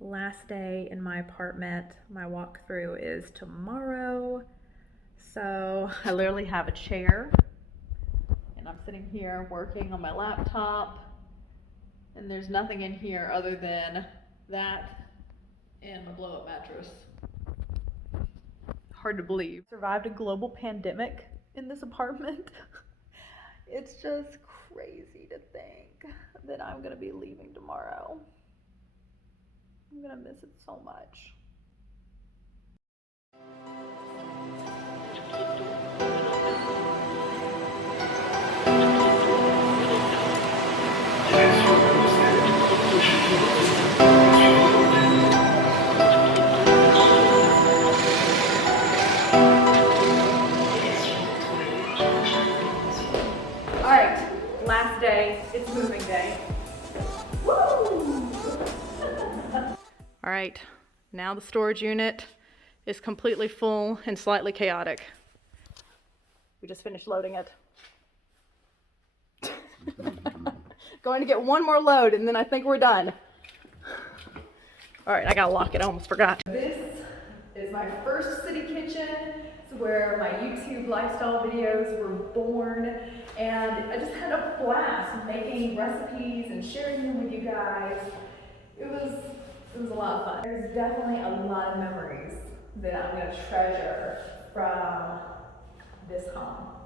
Last day in my apartment. My walkthrough is tomorrow. So I literally have a chair and I'm sitting here working on my laptop, and there's nothing in here other than that and my blow up mattress. Hard to believe. Survived a global pandemic in this apartment. It's just crazy to think that I'm gonna be leaving tomorrow. I'm gonna miss it so much. All right, last day, it's moving day. Woo! All right, now the storage unit is completely full and slightly chaotic. We just finished loading it. Going to get one more load and then I think we're done. All right, I gotta lock it, I almost forgot. This is my first city kitchen. It's where my YouTube lifestyle videos were born, and I just had a blast making recipes and sharing them with you guys. It was a lot of fun. There's definitely a lot of memories that I'm gonna treasure from this home.